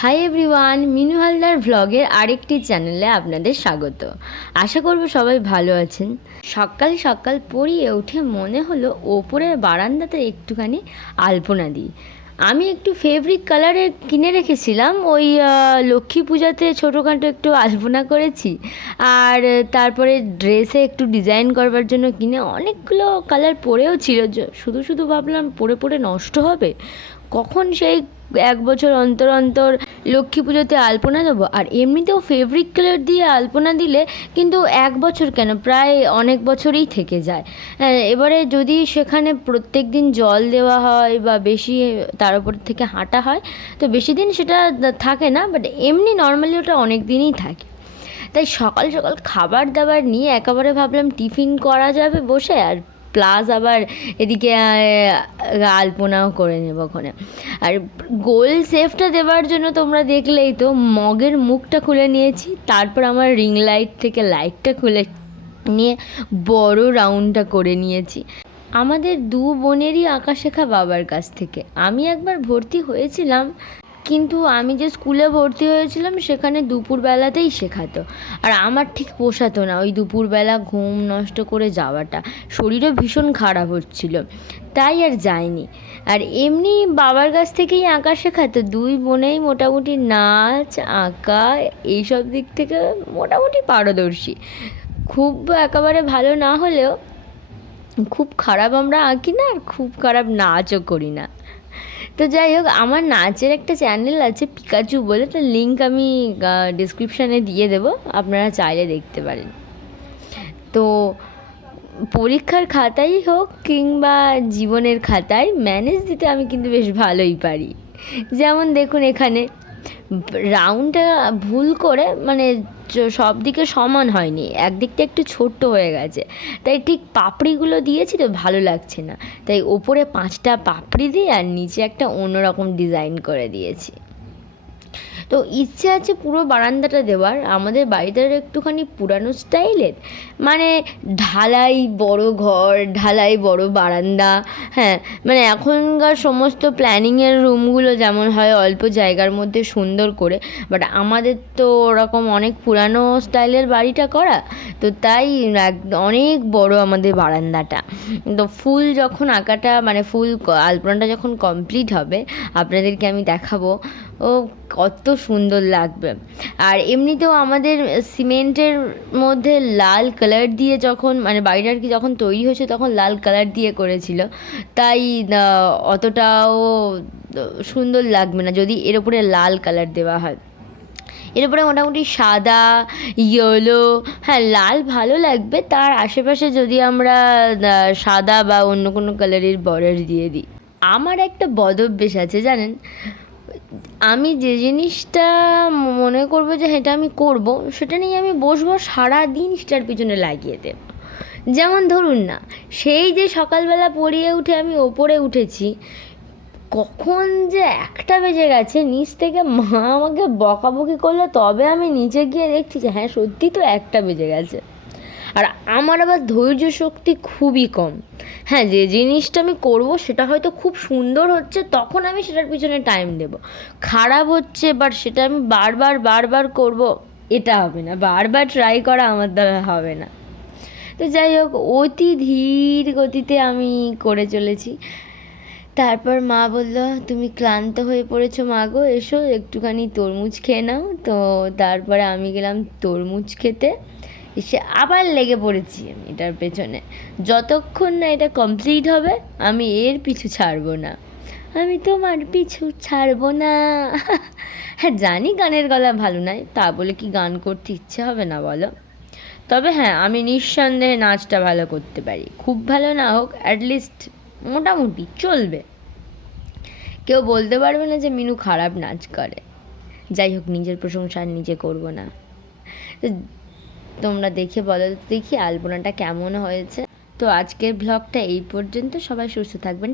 Hi everyone, Minu Haldar ভ্লগের আরেকটি চ্যানেলে আপনাদের স্বাগত। আশা করব সবাই ভালো আছেন। সকাল সকাল পড়িয়ে উঠে মনে হলো ওপরের বারান্দাতে একটুখানি আলপনা দিই। আমি একটু ফেব্রিক কালারের কিনে রেখেছিলাম, ওই লক্ষ্মী পূজাতে ছোটোখাটো একটু আলপনা করেছি। আর তারপরে ড্রেসে একটু ডিজাইন করবার জন্য কিনে অনেকগুলো কালার পরেও ছিল। শুধু শুধু ভাবলাম পরে পরে নষ্ট হবে, কখন সেই এক বছর অন্তর অন্তর লক্ষ্মী পুজোতে আলপনা দেবো। আর এমনিতেও ফেব্রিক কালার দিয়ে আলপনা দিলে কিন্তু এক বছর কেন, প্রায় অনেক বছরই থেকে যায়। এবারে যদি সেখানে প্রত্যেক দিন জল দেওয়া হয় বা বেশি তার উপর থেকে হাঁটা হয় তো বেশি দিন সেটা থাকে না, বাট এমনি নর্মালি ওটা অনেক দিনই থাকে। তাই সকাল সকাল খাবার দাবার নিয়ে একেবারে ভাবলাম টিফিন করা যাবে বসে, আর প্লাস আবার এদিকে আলপনাও করে নেব ওখানে। আর গোল শেপটা দেওয়ার জন্য তোমরা দেখলেই তো মগের মুখটা খুলে নিয়েছি, তারপর আমার রিং লাইট থেকে লাইটটা খুলে নিয়ে বড় রাউন্ডটা করে নিয়েছি। আমাদের দু বোনেরই আঁকা শেখা বাবার কাছ থেকে। আমি একবার ভর্তি হয়েছিলাম, কিন্তু আমি যে স্কুলে ভর্তি হয়েছিলাম সেখানে দুপুরবেলাতেই শেখাতো, আর আমার ঠিক পোষাতো না ওই দুপুরবেলা ঘুম নষ্ট করে যাওয়াটা, শরীরও ভীষণ খারাপ হচ্ছিল, তাই আর যাইনি। আর এমনি বাবার কাছ থেকেই আঁকা শেখাতো। দুই বোনেই মোটামুটি নাচ আঁকা এইসব দিক থেকে মোটামুটি পারদর্শী। খুব একেবারে ভালো না হলেও খুব খারাপ আমরা আঁকি না, আর খুব খারাপ নাচও করি না। তো যাই হোক, আমার নাচের একটা চ্যানেল আছে পিকাচু বলে, তার লিঙ্ক আমি ডিসক্রিপশানে দিয়ে দেবো, আপনারা চাইলে দেখতে পারেন। তো পরীক্ষার খাতাই হোক কিংবা জীবনের খাতায় ম্যানেজ দিতে আমি কিন্তু বেশ ভালোই পারি। যেমন দেখুন এখানে রাউন্ডটা ভুল করে, মানে সব দিকে সমান হয়নি, একদিকটা একটু ছোট্ট হয়ে গেছে, তাই ঠিক পাপড়িগুলো দিয়েছি তো ভালো লাগছে না, তাই ওপরে 5টা পাপড়ি দিয়ে আর নিচে একটা অন্যরকম ডিজাইন করে দিয়েছি। তো ইচ্ছে আছে পুরো বারান্দাটা দেওয়ার। আমাদের বাড়িটার একটুখানি পুরানো স্টাইলের, মানে ঢালাই বড় ঘর, ঢালাই বড় বারান্দা। হ্যাঁ, মানে এখনকার সমস্ত প্ল্যানিংয়ের রুমগুলো যেমন হয় অল্প জায়গার মধ্যে সুন্দর করে, বাট আমাদের তো ওরকম অনেক পুরানো স্টাইলের বাড়িটা করা, তো তাই অনেক বড় আমাদের বারান্দাটা। তো ফুল যখন আঁকাটা, মানে ফুল আলপনাটা যখন কমপ্লিট হবে আপনাদেরকে আমি দেখাবো, ও কত সুন্দর লাগবে। আর এমনিতেও আমাদের সিমেন্টের মধ্যে লাল কালার দিয়ে যখন, মানে বাড়িটা আর কি যখন তৈরি হয়েছে তখন লাল কালার দিয়ে করেছিল, তাই অতটাও সুন্দর লাগবে না যদি এর উপরে লাল কালার দেওয়া হয়। এর উপরে মোটামুটি সাদা, ইয়েলো, হ্যাঁ লাল ভালো লাগবে, তার আশেপাশে যদি আমরা সাদা বা অন্য কোনো কালারের বর্ডার দিয়ে দিই। আমার একটা বদভ্যাস আছে জানেন, আমি যে জিনিসটা মনে করবো যে এটা আমি করব, সেটা নিয়ে আমি বসবো সারাদিন সেটার পিছনে লাগিয়ে দেব। যেমন ধরুন না, সেই যে সকালবেলা পড়িয়ে উঠে আমি ওপরে উঠেছি, কখন যে 1টা বেজে গেছে, নিচ থেকে মা আমাকে বকাবকি করলো, তবে আমি নিচে গিয়ে দেখছি যে হ্যাঁ সত্যি তো 1টা বেজে গেছে। আর আমার আবার ধৈর্য শক্তি খুবই কম। হ্যাঁ, যে জিনিসটা আমি করব সেটা হয়তো খুব সুন্দর হচ্ছে, তখন আমি সেটার পিছনে টাইম দেব। খারাপ হচ্ছে বাট সেটা আমি বারবার বারবার করব, এটা হবে না, বারবার ট্রাই করা আমার দ্বারা হবে না। তো যাই হোক, অতি ধীর গতিতে আমি করে চলেছি। তারপর মা বলল, তুমি ক্লান্ত হয়ে পড়েছো মা গো, এসো একটুখানি তরমুজ খেয়ে নাও। তো তারপরে আমি গেলাম তরমুজ খেতে, এসে আবার লেগে পড়েছি আমি এটার পেছনে। যতক্ষণ না এটা কমপ্লিট হবে আমি এর পিছু ছাড়বো না, আমি তোমার পিছু ছাড়বো না। হ্যাঁ জানি গানের গলা ভালো নয়, তা বলে কি গান করতে ইচ্ছে হবে না বলো? তবে হ্যাঁ, আমি নিঃসন্দেহে নাচটা ভালো করতে পারি, খুব ভালো না হোক অ্যাটলিস্ট মোটামুটি চলবে। কেউ বলতে পারবে না যে মিনু খারাপ নাচ করে। যাই হোক, নিজের প্রশংসা আর নিজে করবো না। তো তোমরা দেখে বলো দেখি আলপনাটা কেমন হয়েছে। তো আজকের ব্লগটা এই পর্যন্ত, সবাই সুস্থ থাকবেন।